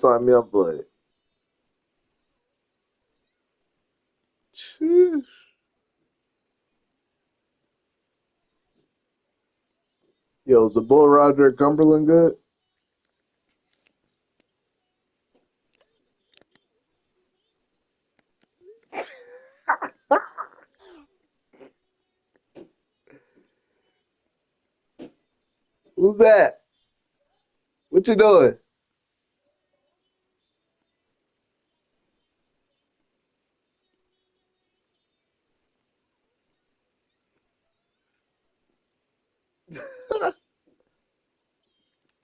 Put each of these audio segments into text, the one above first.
What time y'all play? Sheesh. Yo, the Bull Roger at Cumberland good? Who's that? What you doing?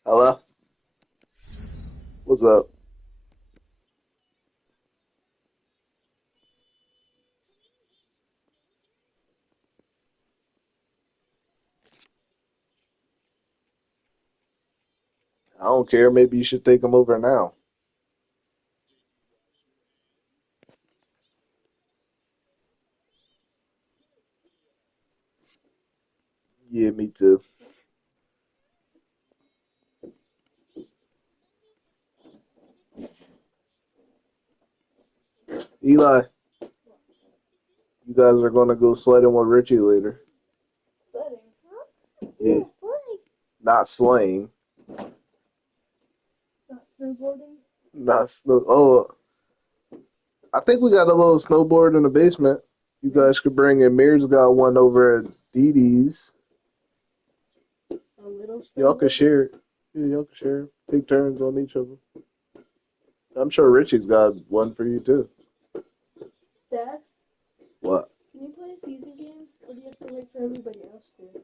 Hello? What's up? I don't care. Maybe you should take him over now. Yeah, me too. Eli, you guys are gonna go sledding with Richie later. Sledding? Huh? Yeah, not sleighing, Not snowboarding? not snow. Oh, I think we got a little snowboard in the basement. You guys could bring in. Mir's got one over at Dee Dee's. A little Y'all could snowboard? share it. Yeah, y'all could share it. Take turns on each of them. I'm sure Richie's got one for you too. Dad, What? can you play a season game? Or do you have to wait for everybody else to?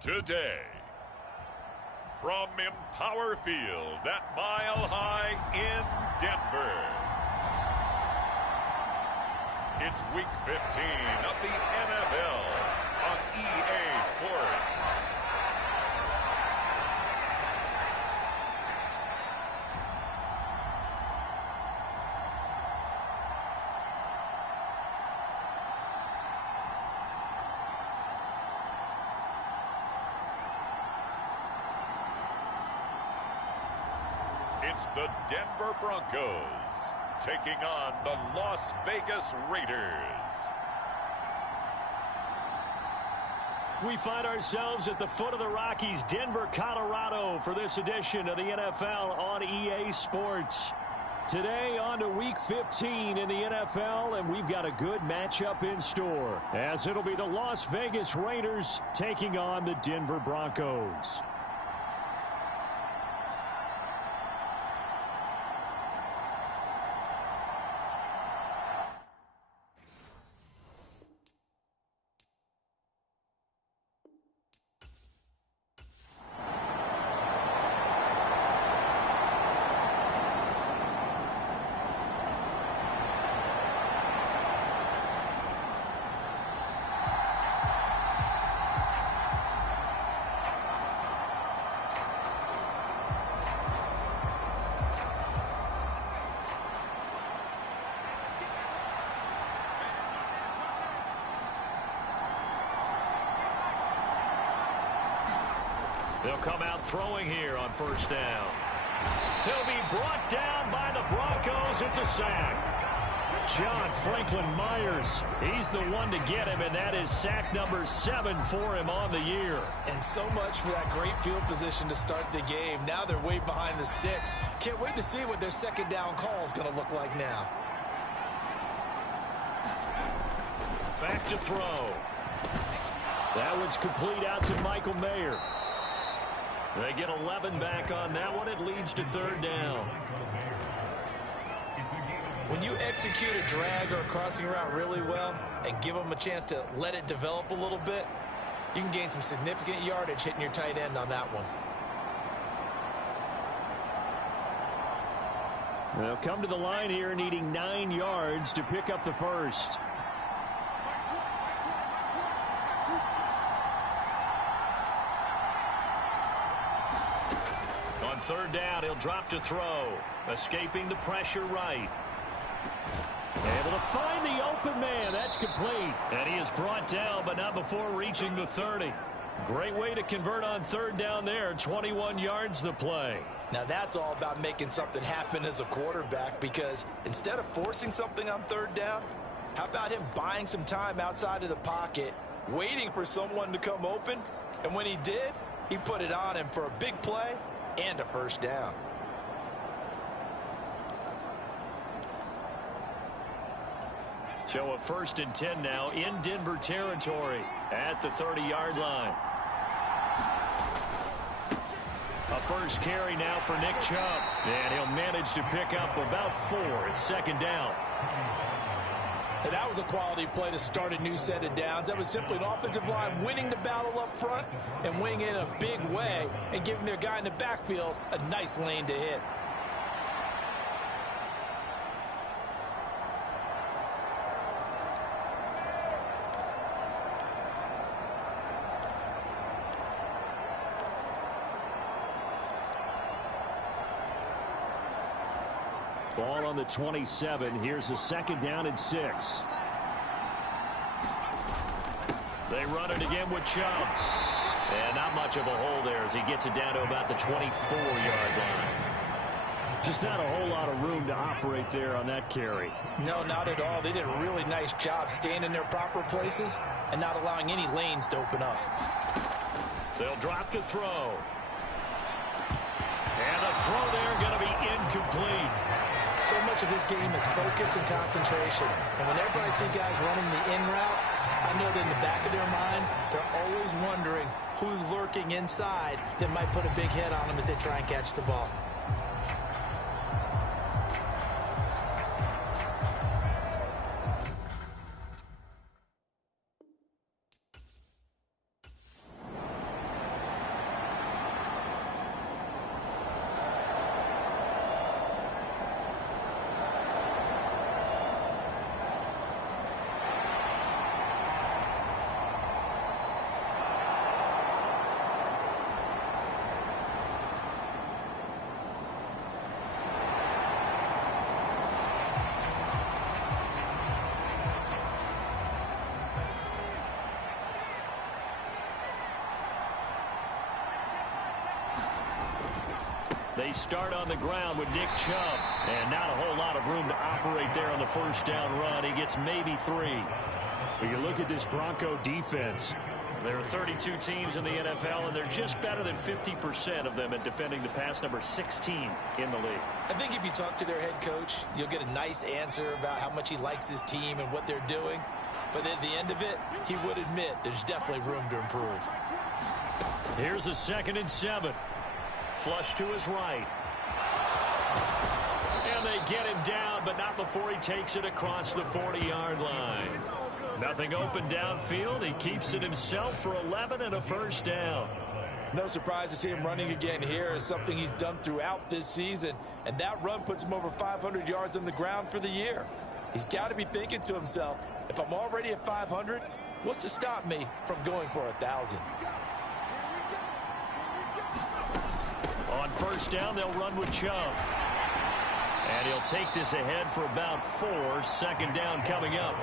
Today, from Empower Field at Mile High in Denver, it's Week 15 of the NFL on EA Sports. It's the Denver Broncos taking on the Las Vegas Raiders. We find ourselves at the foot of the Rockies, Denver, Colorado, for this edition of the NFL on EA Sports. Today on to Week 15 in the NFL, and we've got a good matchup in store, as it'll be the Las Vegas Raiders taking on the Denver Broncos. They'll come out throwing here on first down. He'll be brought down by the Broncos. It's a sack. John Franklin Myers, he's the one to get him, and that is sack number 7 for him on the year. And so much for that great field position to start the game. Now they're way behind the sticks. Can't wait to see what their second down call is going to look like now. Back to throw. That one's complete out to Michael Mayer. They get 11 back on that one. It leads to third down. When you execute a drag or a crossing route really well and give them a chance to let it develop a little bit, you can gain some significant yardage hitting your tight end on that one. They'll come to the line here needing 9 yards to pick up the first. On third down, he'll drop to throw, escaping the pressure right. Able to find the open man. That's complete. And he is brought down, but not before reaching the 30. Great way to convert on third down there. 21 yards the play. Now that's all about making something happen as a quarterback, because instead of forcing something on third down, how about him buying some time outside of the pocket, waiting for someone to come open, and when he did, he put it on him for a big play and a first down. So a 1st and 10 now in Denver territory at the 30-yard line. A first carry now for Nick Chubb. And he'll manage to pick up about 4 at second down. And that was a quality play to start a new set of downs. That was simply an offensive line winning the battle up front and winning it in a big way and giving their guy in the backfield a nice lane to hit. Ball on the 27. Here's a second down and 6. They run it again with Chubb. And not much of a hole there as he gets it down to about the 24-yard line. Just not a whole lot of room to operate there on that carry. No, not at all. They did a really nice job staying in their proper places and not allowing any lanes to open up. They'll drop to throw. And the throw there going to be incomplete. So much of this game is focus and concentration. And whenever I see guys running the in route, I know that in the back of their mind, they're always wondering who's lurking inside that might put a big hit on them as they try and catch the ball. They start on the ground with Nick Chubb. And not a whole lot of room to operate there on the first down run. He gets maybe 3. When you look at this Bronco defense, there are 32 teams in the NFL, and they're just better than 50% of them at defending the pass, number 16 in the league. I think if you talk to their head coach, you'll get a nice answer about how much he likes his team and what they're doing. But at the end of it, he would admit there's definitely room to improve. Here's a 2nd and 7. Flush to his right. And they get him down, but not before he takes it across the 40-yard line. Nothing open downfield. He keeps it himself for 11 and a first down. No surprise to see him running again here. Is something he's done throughout this season. And that run puts him over 500 yards on the ground for the year. He's got to be thinking to himself, if I'm already at 500, what's to stop me from going for 1,000? On first down, they'll run with Chubb. And he'll take this ahead for about 4. Second down coming up.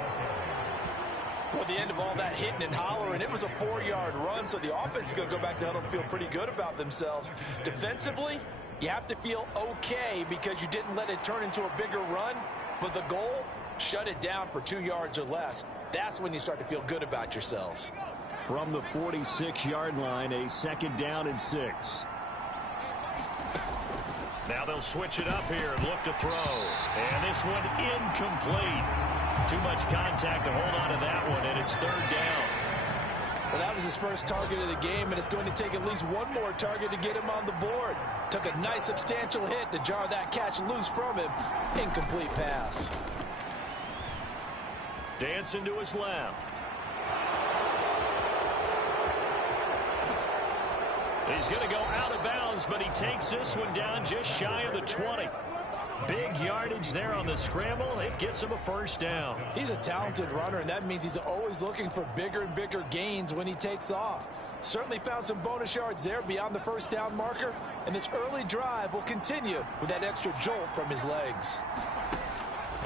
Well, at the end of all that hitting and hollering, it was a 4-yard run, so the offense is going to go back to huddle and feel pretty good about themselves. Defensively, you have to feel okay because you didn't let it turn into a bigger run, but the goal, shut it down for 2 yards or less. That's when you start to feel good about yourselves. From the 46-yard line, a 2nd down and 6. Now they'll switch it up here and look to throw. And this one incomplete. Too much contact to hold on to that one, and it's 3rd down. Well, that was his first target of the game, and it's going to take at least one more target to get him on the board. Took a nice substantial hit to jar that catch loose from him. Incomplete pass. Dancing to his left. He's going to go out of bounds, but he takes this one down just shy of the 20. Big yardage there on the scramble. It gets him a 1st down. He's a talented runner, and that means he's always looking for bigger and bigger gains when he takes off. Certainly found some bonus yards there beyond the 1st down marker, and this early drive will continue with that extra jolt from his legs.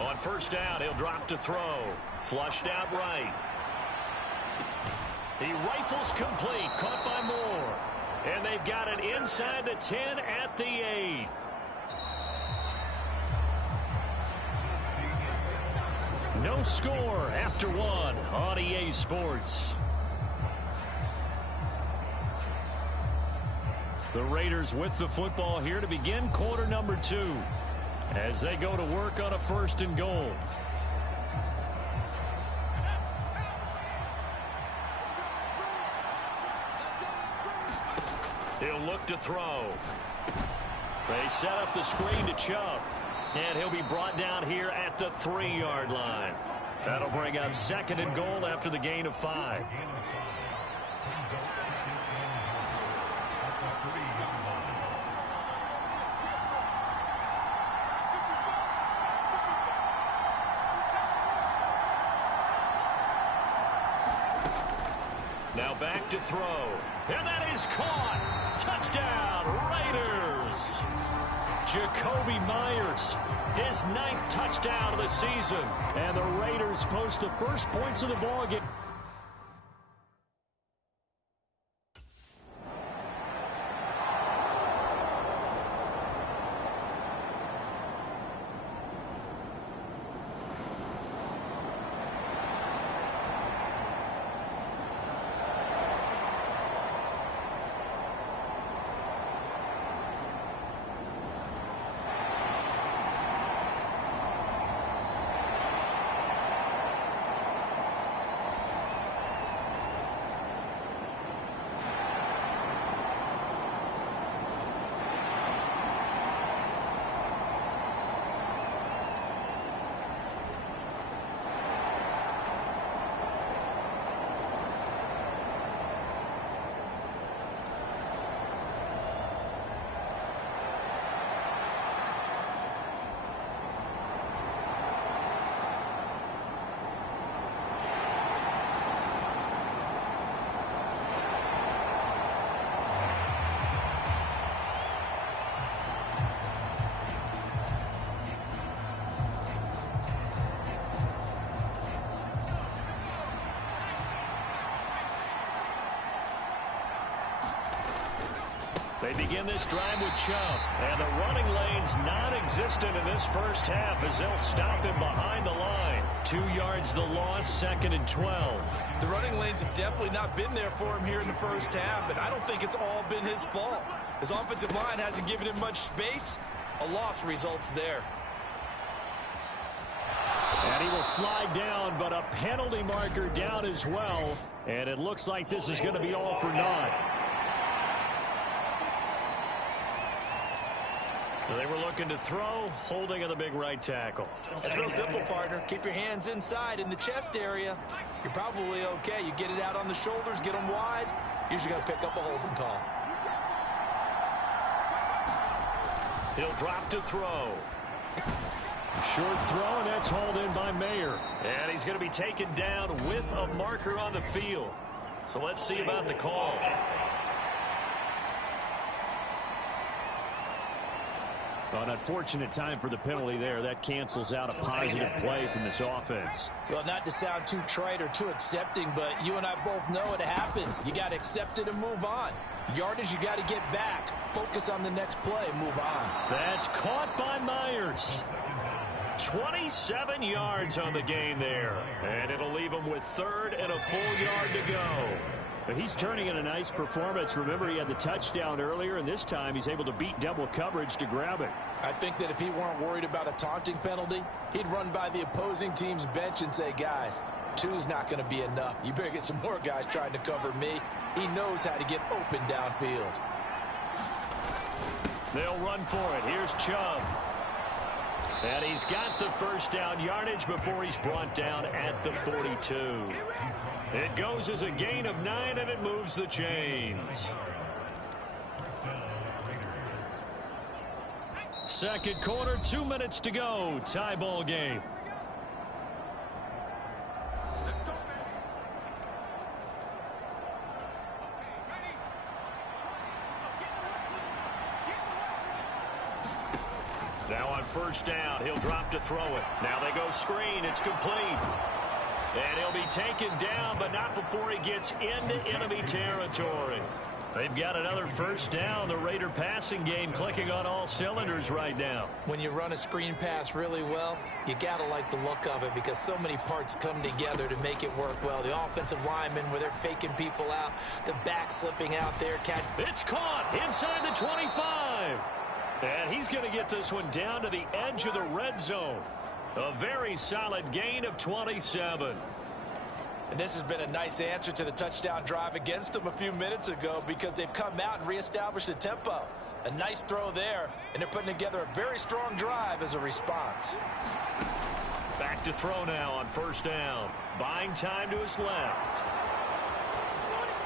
On 1st down, he'll drop to throw. Flushed out right. He rifles complete, caught by Moore. And they've got it inside the 10 at the 8. No score after 1 on EA Sports. The Raiders with the football here to begin quarter number 2 as they go to work on a 1st and goal. He'll look to throw. They set up the screen to Chubb. And he'll be brought down here at the 3-yard line. That'll bring up 2nd and goal after the gain of 5. Now back to throw. And that is caught. Touchdown, Raiders. Jacoby Myers, his 9th touchdown of the season. And the Raiders post the first points of the ballgame. They begin this drive with Chubb, and the running lane's non-existent in this first half as they'll stop him behind the line. 2 yards the loss, 2nd and 12. The running lanes have definitely not been there for him here in the first half, and I don't think it's all been his fault. His offensive line hasn't given him much space. A loss results there. And he will slide down, but a penalty marker down as well. And it looks like this is going to be all for naught. So they were looking to throw, holding on the big right tackle. It's real simple, partner. Keep your hands inside in the chest area. You're probably okay. You get it out on the shoulders, get them wide. Usually got to pick up a holding call. He'll drop to throw. Short throw, and that's hauled in by Mayer. And he's going to be taken down with a marker on the field. So let's see about the call. An unfortunate time for the penalty there. That cancels out a positive play from this offense. Well, not to sound too trite or too accepting, but you and I both know it happens. You got to accept it and move on. Yardage, you got to get back. Focus on the next play and move on. That's caught by Myers. 27 yards on the game there. And it'll leave him with third and a full yard to go. But he's turning in a nice performance. Remember, he had the touchdown earlier, and this time he's able to beat double coverage to grab it. I think that if he weren't worried about a taunting penalty, he'd run by the opposing team's bench and say, guys, two's not going to be enough. You better get some more guys trying to cover me. He knows how to get open downfield. They'll run for it. Here's Chubb. And he's got the first down yardage before he's brought down at the 42. It goes as a gain of 9, and it moves the chains. Second quarter, 2 minutes to go. Tie ball game. Now on first down, he'll drop to throw it. Now they go screen. It's complete. And he'll be taken down, but not before he gets into enemy territory. They've got another first down. The Raider passing game clicking on all cylinders right now. When you run a screen pass really well, you got to like the look of it because so many parts come together to make it work well. The offensive linemen where they're faking people out, the back slipping out there. It's caught inside the 25. And he's going to get this one down to the edge of the red zone. A very solid gain of 27. And this has been a nice answer to the touchdown drive against them a few minutes ago because they've come out and reestablished the tempo. A nice throw there, and they're putting together a very strong drive as a response. Back to throw now on first down. Buying time to his left.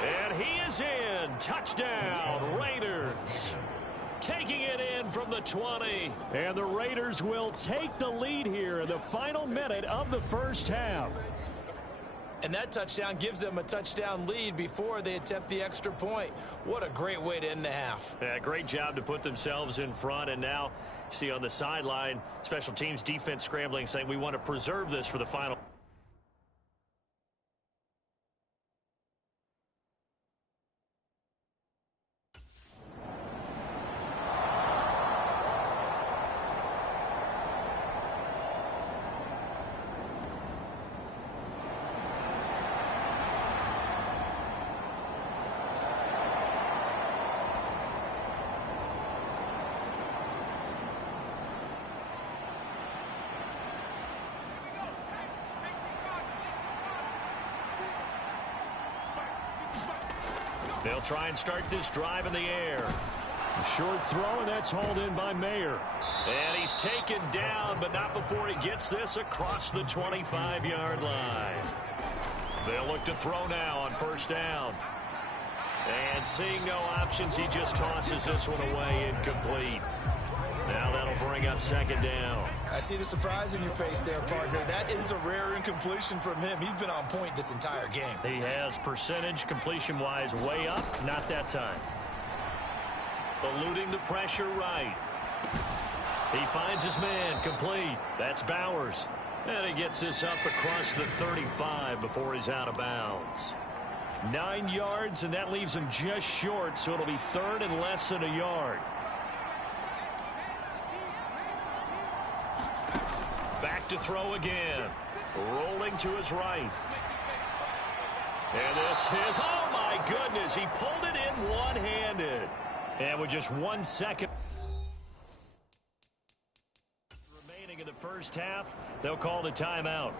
And he is in. Touchdown, Raiders. Taking it in from the 20. And the Raiders will take the lead here in the final minute of the first half. And that touchdown gives them a touchdown lead before they attempt the extra point. What a great way to end the half. Yeah, great job to put themselves in front. And now, see on the sideline, special teams defense scrambling, saying we want to preserve this for the final. They'll try and start this drive in the air. Short throw, and that's hauled in by Mayer. And he's taken down, but not before he gets this across the 25-yard line. They'll look to throw now on first down. And seeing no options, he just tosses this one away incomplete. Now that'll bring up second down. I see the surprise in your face there, partner. That is a rare incompletion from him. He's been on point this entire game. He has percentage completion-wise way up. Not that time. Eluding the pressure right. He finds his man complete. That's Bowers. And he gets this up across the 35 before he's out of bounds. 9 yards, and that leaves him just short, so it'll be third and less than a yard. Back to throw again. Rolling to his right. And this is, oh my goodness, he pulled it in one-handed. And with just 1 second remaining in the first half, they'll call the timeout.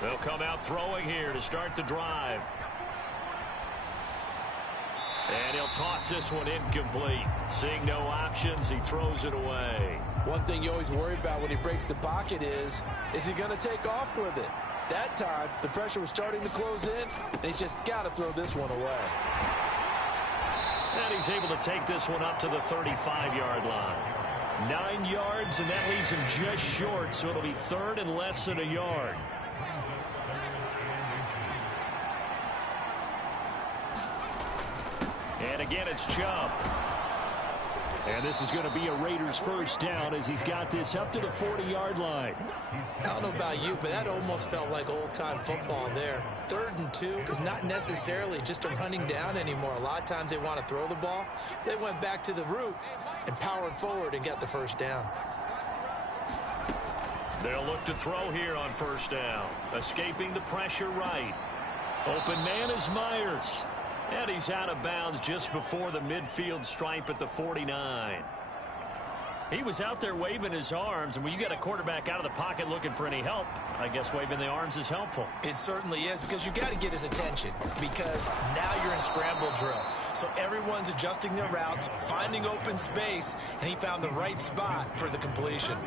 They'll come out throwing here to start the drive. And he'll toss this one incomplete. Seeing no options, he throws it away. One thing you always worry about when he breaks the pocket is he going to take off with it? That time, the pressure was starting to close in, and he's just got to throw this one away. And he's able to take this one up to the 35-yard line. 9 yards, and that leaves him just short, so it'll be third and less than a yard. And again, it's Chubb. And this is going to be a Raiders first down as he's got this up to the 40-yard line. I don't know about you, but that almost felt like old-time football there. 3rd and 2 is not necessarily just a running down anymore. A lot of times they want to throw the ball. They went back to the roots and powered forward and got the first down. They'll look to throw here on first down. Escaping the pressure right. Open man is Myers. And he's out of bounds just before the midfield stripe at the 49. He was out there waving his arms, and when you got a quarterback out of the pocket looking for any help, I guess waving the arms is helpful. It certainly is, because you got to get his attention, because now you're in scramble drill. So everyone's adjusting their routes, finding open space, and he found the right spot for the completion.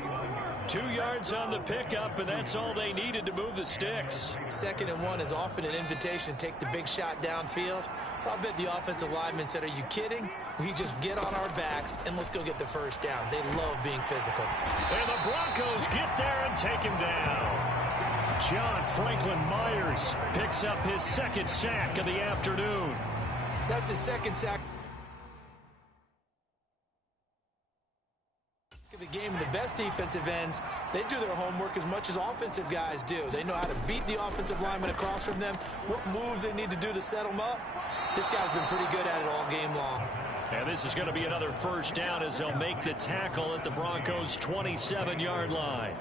2 yards on the pickup, and that's all they needed to move the sticks. 2nd and 1 is often an invitation to take the big shot downfield. I bet the offensive lineman said, "Are you kidding? We just get on our backs and let's go get the first down." They love being physical. And the Broncos get there and take him down. John Franklin Myers picks up his 2nd sack of the afternoon. That's his 2nd sack of the game. And the best defensive ends, they do their homework as much as offensive guys do. They know how to beat the offensive lineman across from them, what moves they need to do to set them up. This guy's been pretty good at it all game long. And this is going to be another first down as they'll make the tackle at the Broncos' 27-yard line.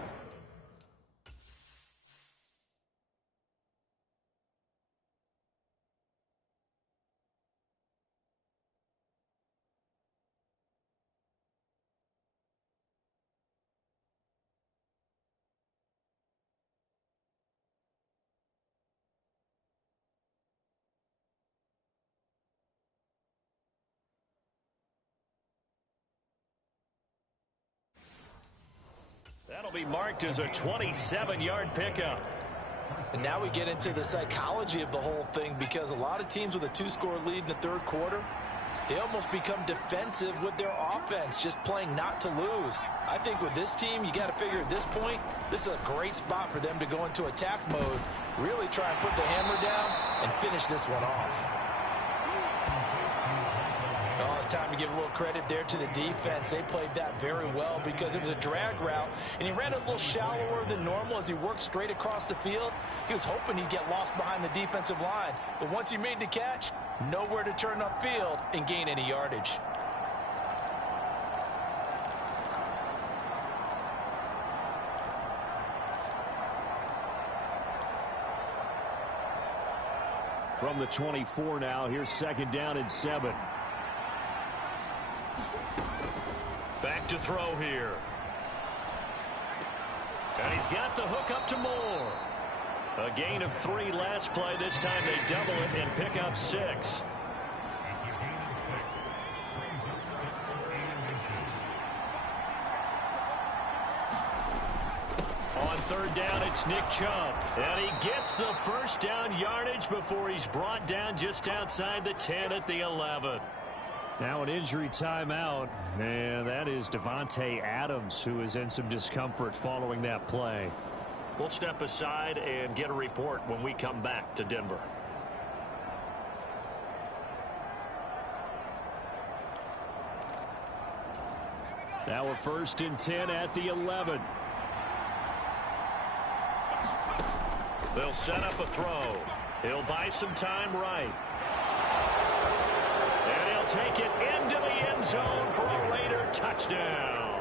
That'll be marked as a 27-yard pickup. And now we get into the psychology of the whole thing, because a lot of teams with a 2-score lead in the 3rd quarter, they almost become defensive with their offense, just playing not to lose. I think with this team, you got to figure at this point, this is a great spot for them to go into attack mode, really try and put the hammer down and finish this one off. Oh, it's time to give a little credit there to the defense. They played that very well because it was a drag route, and he ran a little shallower than normal as he worked straight across the field. He was hoping he'd get lost behind the defensive line, but once he made the catch, nowhere to turn upfield and gain any yardage. From the 24 now, here's 2nd down and 7. Back to throw here. And he's got the hook up to Moore. A gain of 3 last play. This time they double it and pick up 6. On 3rd down, it's Nick Chubb. And he gets the first down yardage before he's brought down just outside the 10 at the 11. Now an injury timeout, and that is Devontae Adams, who is in some discomfort following that play. We'll step aside and get a report when we come back to Denver. Now a 1st and 10 at the 11. They'll set up a throw. He'll buy some time right. Take it into the end zone for a Raider touchdown.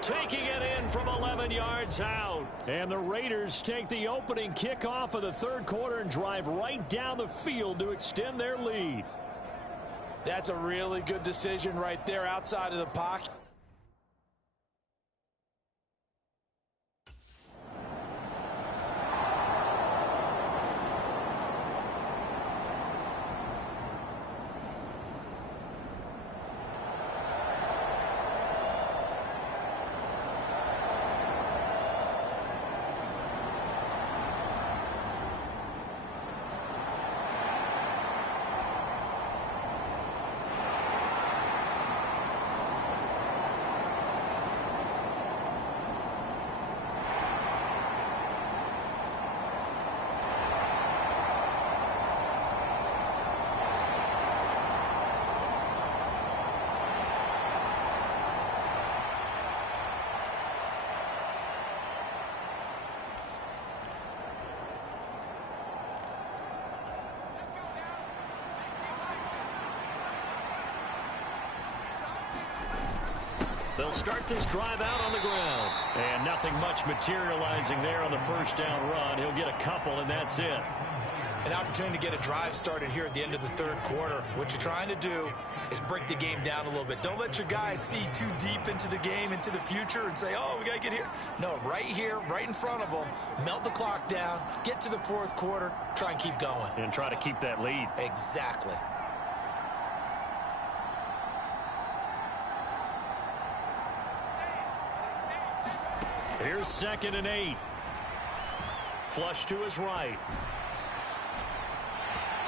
Taking it in from 11 yards out. And the Raiders take the opening kickoff of the 3rd quarter and drive right down the field to extend their lead. That's a really good decision right there outside of the pocket. They'll start this drive out on the ground. And nothing much materializing there on the first down run. He'll get a couple, and that's it. An opportunity to get a drive started here at the end of the third quarter. What you're trying to do is break the game down a little bit. Don't let your guys see too deep into the game, into the future, and say, oh, we got to get here. No, right here, right in front of them, melt the clock down, get to the fourth quarter, try and keep going. And try to keep that lead. Exactly. Here's 2nd and 8. Flush to his right.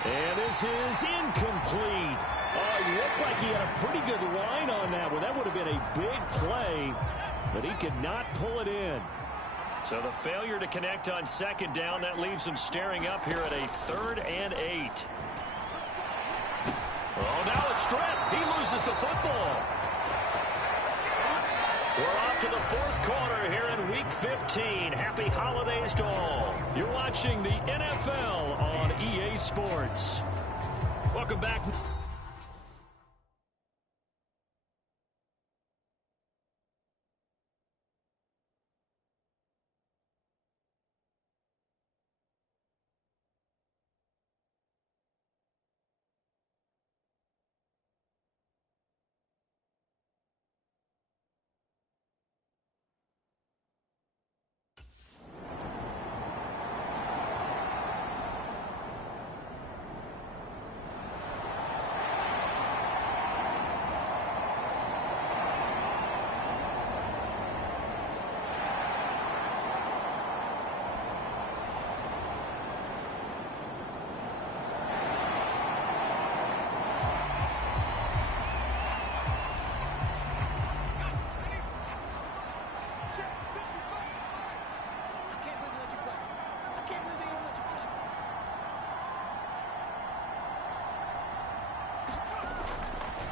And this is incomplete. Oh, it looked like he had a pretty good line on that one. That would have been a big play, but he could not pull it in. So the failure to connect on 2nd down, that leaves him staring up here at a 3rd and 8. Oh, now a strip. He loses the football. We're off to the fourth quarter here in Week 15. Happy holidays to all. You're watching the NFL on EA Sports. Welcome back.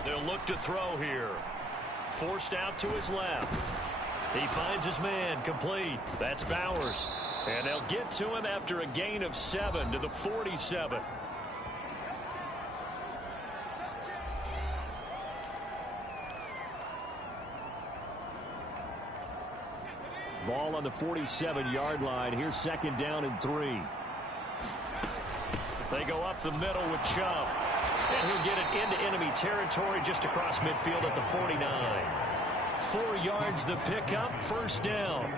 They'll look to throw here. Forced out to his left. He finds his man complete. That's Bowers. And they'll get to him after a gain of 7 to the 47. Ball on the 47-yard line. Here's 2nd down and 3. They go up the middle with Chubb. And he'll get it into enemy territory just across midfield at the 49. 4 yards the pickup, 1st down.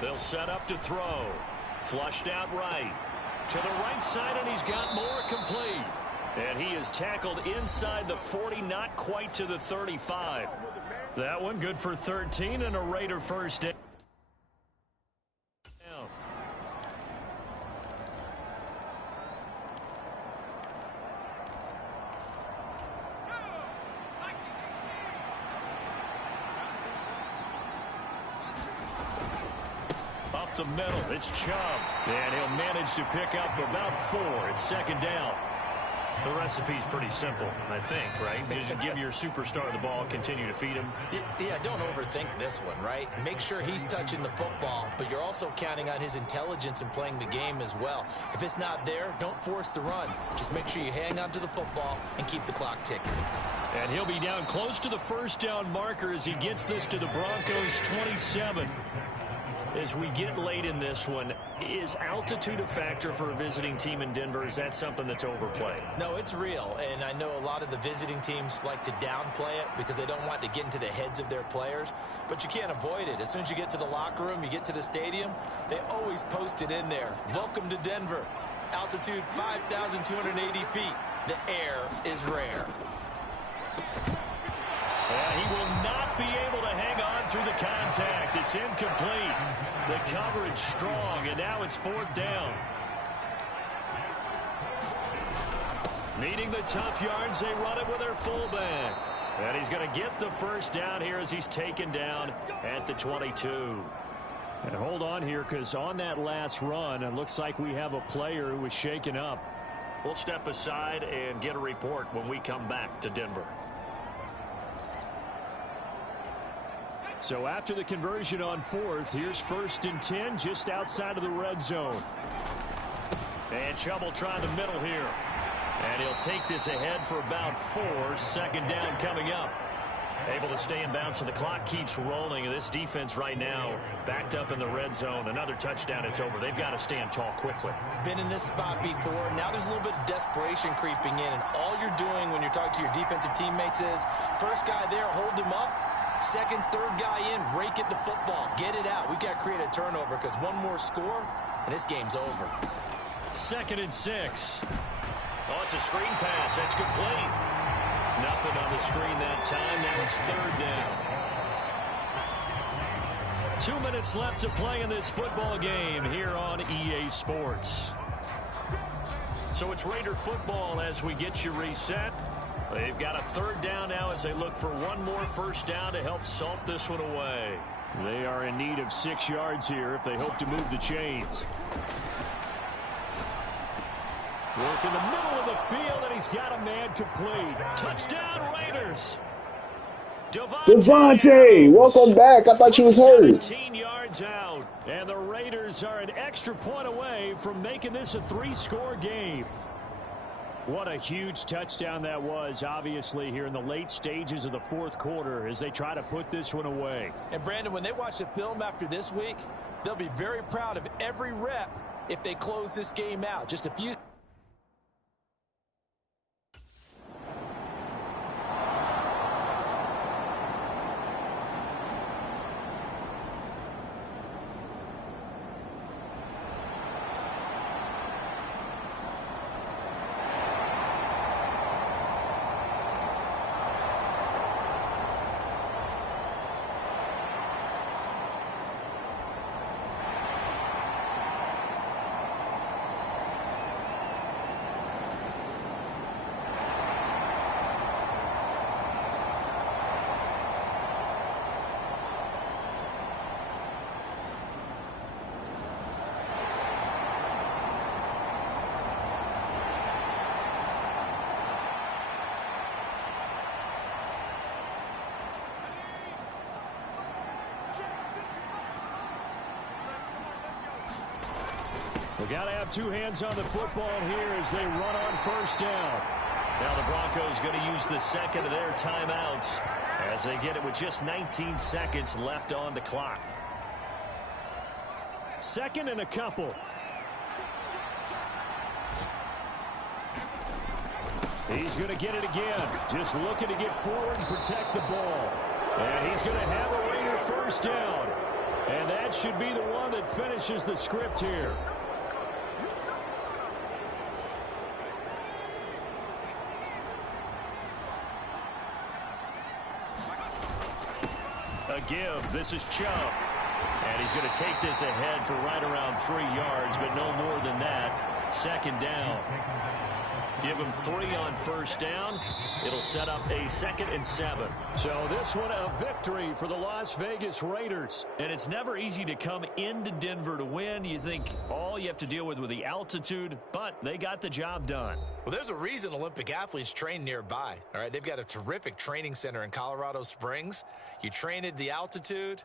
They'll set up to throw. Flushed out right. To the right side, and he's got more complete. And he is tackled inside the 40, not quite to the 35. That one good for 13 and a Raider first down. Up the middle, it's Chubb. And he'll manage to pick up about 4. It's 2nd down. The recipe's pretty simple, I think, right? Just give your superstar the ball, continue to feed him. Yeah, don't overthink this one, right? Make sure he's touching the football, but you're also counting on his intelligence in playing the game as well. If it's not there, don't force the run. Just make sure you hang on to the football and keep the clock ticking. And he'll be down close to the 1st down marker as he gets this to the Broncos' 27. As we get late in this one, is altitude a factor for a visiting team in Denver? Is that something that's overplayed? No, it's real, and I know a lot of the visiting teams like to downplay it because they don't want to get into the heads of their players, but you can't avoid it. As soon as you get to the locker room, you get to the stadium, they always post it in there. Welcome to Denver. Altitude 5,280 feet. The air is rare. He will not be able to hang on through the contact. It's incomplete. The coverage strong, and now it's 4th down. Needing the tough yards, they run it with their fullback. And he's going to get the 1st down here as he's taken down at the 22. And hold on here, because on that last run, it looks like we have a player who was shaken up. We'll step aside and get a report when we come back to Denver. So after the conversion on 4th, here's 1st and 10 just outside of the red zone. And trouble trying the middle here. And he'll take this ahead for about 4. 2nd down coming up. Able to stay in bounds, so the clock keeps rolling. And this defense right now backed up in the red zone. Another touchdown, it's over. They've got to stand tall quickly. Been in this spot before. Now there's a little bit of desperation creeping in. And all you're doing when you're talking to your defensive teammates is, first guy there, hold him up. Second, third guy in, rake it the football. Get it out. We've got to create a turnover because one more score, and this game's over. 2nd and 6. Oh, it's a screen pass. That's complete. Nothing on the screen that time. Now it's 3rd down. 2 minutes left to play in this football game here on EA Sports. So it's Raider football as we get you reset. They've got a 3rd down now as they look for one more 1st down to help salt this one away. They are in need of 6 yards here if they hope to move the chains. Work in the middle of the field, and he's got a man complete. Touchdown, Raiders. Devontae, welcome back. I thought you was hurt. 17 yards out, and the Raiders are an extra point away from making this a 3-score game. What a huge touchdown that was, obviously, here in the late stages of the 4th quarter as they try to put this one away. And, Brandon, when they watch the film after this week, they'll be very proud of every rep if they close this game out. Just a few. We got to have 2 hands on the football here as they run on 1st down. Now the Broncos going to use the 2nd of their timeouts as they get it with just 19 seconds left on the clock. 2nd and a couple. He's going to get it again. Just looking to get forward and protect the ball. And he's going to have a Raider 1st down. And that should be the one that finishes the script here. A give. This is Chubb. And he's going to take this ahead for right around 3 yards, but no more than that. 2nd down. Give him 3 on 1st down. It'll set up a 2nd and 7. So this one a victory for the Las Vegas Raiders. And it's never easy to come into Denver to win. You think all you have to deal with the altitude, but they got the job done. Well, there's a reason Olympic athletes train nearby. All right, they've got a terrific training center in Colorado Springs. You train at the altitude,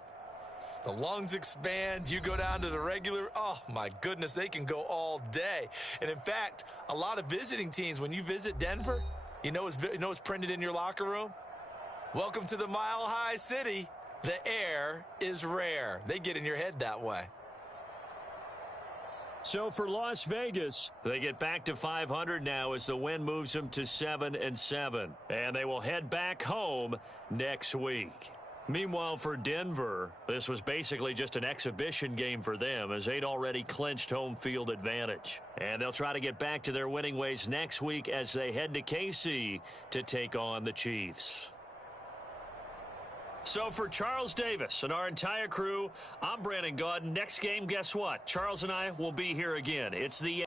the lungs expand, you go down to the regular, oh my goodness, they can go all day. And in fact, a lot of visiting teams, when you visit Denver, you know what's printed in your locker room? Welcome to the Mile High City. The air is rare. They get in your head that way. So for Las Vegas, they get back to 500 now as the win moves them to 7-7. And they will head back home next week. Meanwhile, for Denver, this was basically just an exhibition game for them as they'd already clinched home field advantage. And they'll try to get back to their winning ways next week as they head to KC to take on the Chiefs. So for Charles Davis and our entire crew, I'm Brandon Gaudin. Next game, guess what? Charles and I will be here again. It's the